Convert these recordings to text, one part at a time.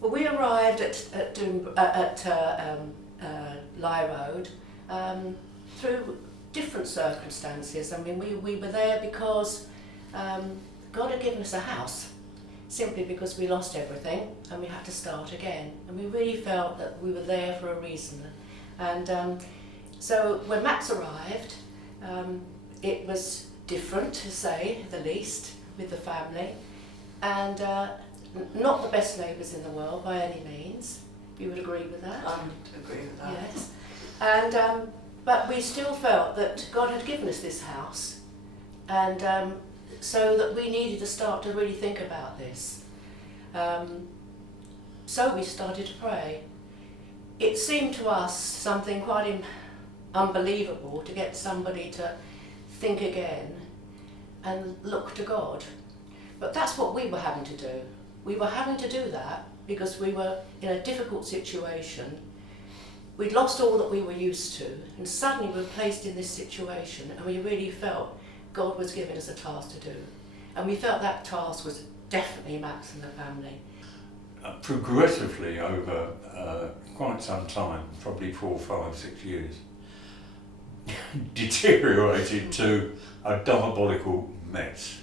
Well, we arrived at Lye Road through different circumstances. I mean, we were there because God had given us a house, simply because we lost everything and we had to start again. And we really felt that we were there for a reason. And so when Max arrived, it was different, to say the least, with the family. And not the best neighbours in the world by any means. You would agree with that? I would agree with that. Yes. And but we still felt that God had given us this house, and so that we needed to start to really think about this. So we started to pray. It seemed to us something quite unbelievable to get somebody to think again and look to God. But that's what we were having to do. We were having to do that because we were in a difficult situation. We'd lost all that we were used to, and suddenly we were placed in this situation, and we really felt God was giving us a task to do. And we felt that task was definitely Max and the family. Progressively over quite some time, probably 4, 5, 6 years, deteriorated to a diabolical mess.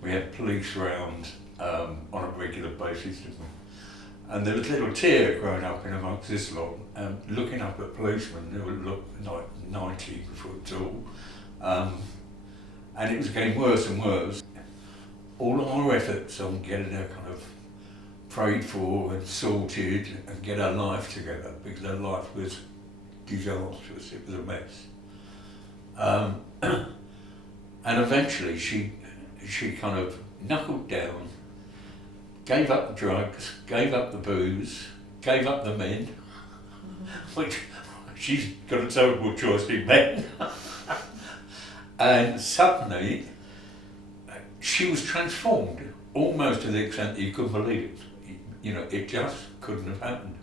We had police round on a regular basis, didn't we? And there was a little tear growing up in amongst this lot, looking up at policemen who would look like 90 foot tall. And it was getting worse and worse. All our efforts on getting her kind of prayed for and sorted and get her life together, because her life was disastrous, it was a mess. And eventually she kind of knuckled down, gave up the drugs, gave up the booze, gave up the men, which she's got a terrible choice in men. And suddenly she was transformed, almost to the extent that you couldn't believe it. You know, it just couldn't have happened.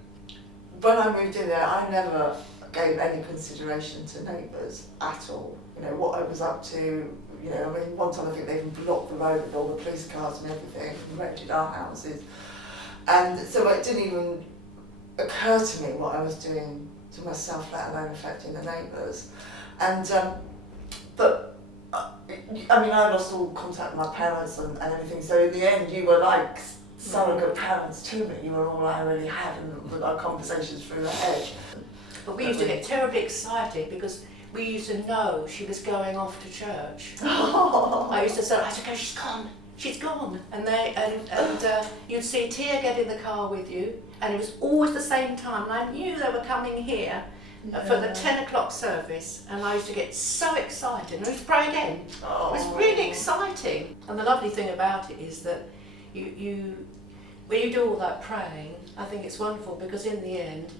When I moved in there, I never gave any consideration to neighbours at all. You know, what I was up to. You know, I mean, one time I think they even blocked the road with all the police cars and everything and rented our houses. And so it didn't even occur to me what I was doing to myself, let alone affecting the neighbours. And, but, I mean, I lost all contact with my parents and everything, so in the end you were like surrogate parents to me. You were all I really had, and with our conversations through the hedge. But we used to get terribly excited because we used to know she was going off to church. I used to say, "Okay, she's gone," and you'd see Tia get in the car with you, and it was always the same time. And I knew they were coming here for the 10 o'clock service, and I used to get so excited. And I used to pray again. It was really exciting. And the lovely thing about it is that you when you do all that praying, I think it's wonderful, because in the end,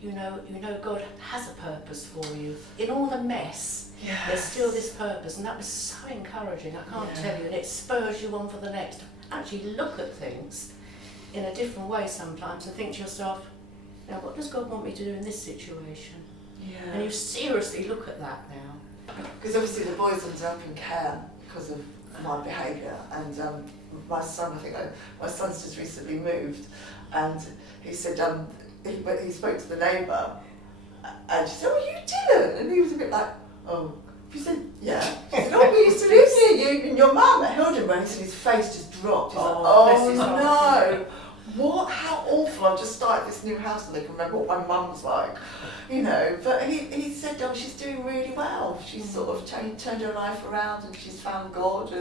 you know God has a purpose for you. In all the mess, there's still this purpose, and that was so encouraging, I can't tell you, and it spurs you on for the next. Actually look at things in a different way sometimes and think to yourself, now what does God want me to do in this situation? Yeah. And you seriously look at that now. Because obviously the boys ended up in care because of my behaviour, and my son, my son's just recently moved, and he said, he spoke to the neighbour, and she said, "Oh, you didn't," and he was a bit like, "Oh." He said, "Yeah." She said, "Oh, we used to live near you and your mum." I held him, and he said his face just dropped. He's like, "Oh no, what? How awful! I've just started this new house and I can remember what my mum was like, you know." But he said, "Oh, she's doing really well. She's sort of turned her life around, and she's found God,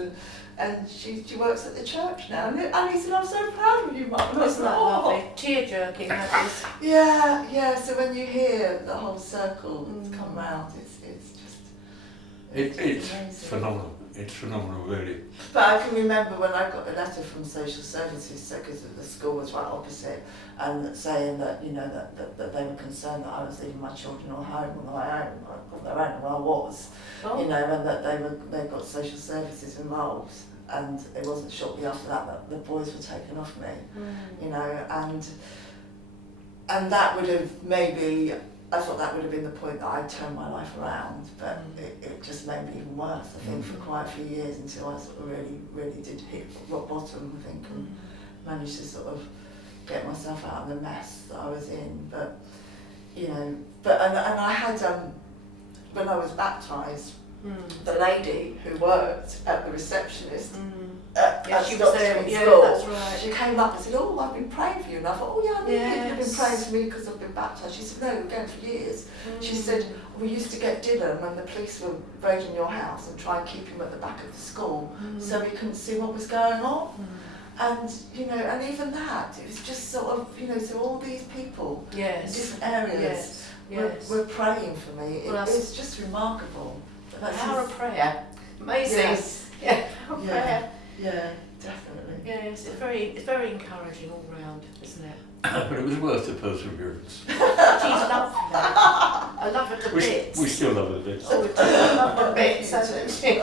and she works at the church now." And he said, "I'm so proud of you, Mum." Isn't that lovely? Tear-jerking, that is. Yeah. So when you hear the whole circle come round, It's phenomenal. It's phenomenal, really. But I can remember when I got a letter from social services, because the school was right opposite, and saying that that they were concerned that I was leaving my children on home on my own. On their own, well, I was, and that they got social services involved, and it wasn't shortly after that the boys were taken off me, and that would have maybe. I thought that would have been the point that I'd turned my life around, but it just made me even worse, I think, for quite a few years, until I sort of really did hit rock bottom, I think, and managed to sort of get myself out of the mess that I was in. But, you know, and I had, when I was baptised, the lady who worked at the receptionist at she was there. Stockton Yeah, School, that's right. she came up and said, "Oh, I've been praying for you." And I thought, "Oh yeah, I know people have been Yes. praying for me because I've been baptised." She said, "No, we're going for years." She said, "We used to get Dylan when the police were raiding your house and try and keep him at the back of the school so we couldn't see what was going on." And, you know, and even that, it was just sort of, you know, so all these people in different areas were praying for me. It's just remarkable. The power of prayer. Amazing. Yes. Yeah, power of prayer. Yeah, definitely. Yes, it's very encouraging all round, isn't it? But it was worth the perseverance. She's lovely. I love her to bits. We still love it a bit. Oh, we do. I love her to bits, hasn't she?